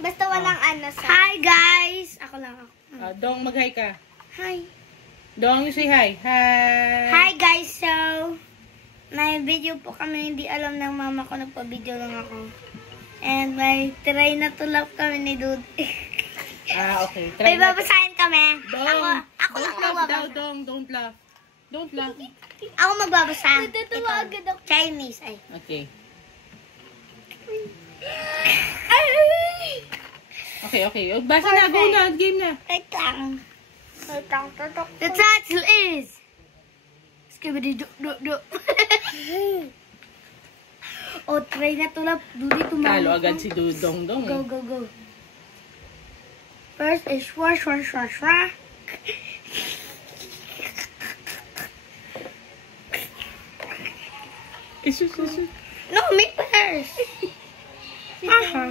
Basta walang ano sa... Hi, guys! Ako lang ako. Dong, mag-hi ka. Hi. Dong, you say hi. Hi. Hi, guys. So, may video po kami. Hindi alam ng mama ko. Nagpa-video lang ako. And may try na tulap kami ni Dude. Okay. May babasahin kami. Dong, Ako lang magbabasa. Dong, don't laugh. Don't laugh. Ako magbabasa. Natutuwa agad ako. Chinese. Ay. Okay. Okay. Basa na, go na. Game na. Wait lang. The title is... Skibidi-duk-duk-duk. Oh, try na tulap. Dude, tumama. Talo agad si Dudong Dong. Go. First is shwa. Isus. No, me first. Shwa.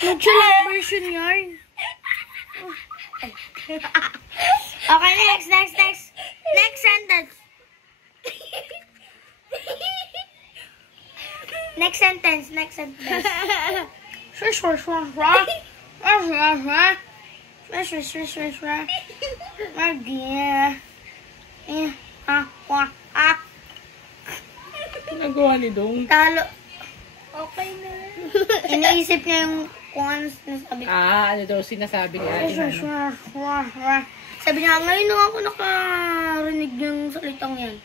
Mag-chill version yarn. Okay, next. Next sentence. Next sentence. Shwa. My dear. Nagawa ni Dong. Talo. Okay na. Iniisip niya yung kung ano sinasabi ko. Ano daw sinasabi niya? Sabi niya, ngayon lang ako nakarinig ng salitang yan.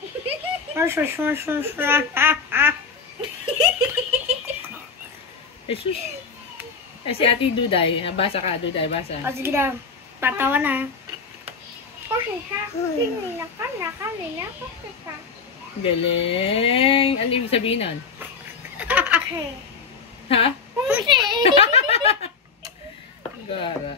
Jesus. Si Ate Duday. Basa ka, Duday. Basa. O sige daw, patawa na. Galing. Ano ibig sabihin nun? Okay. Ha? Okay. Gara.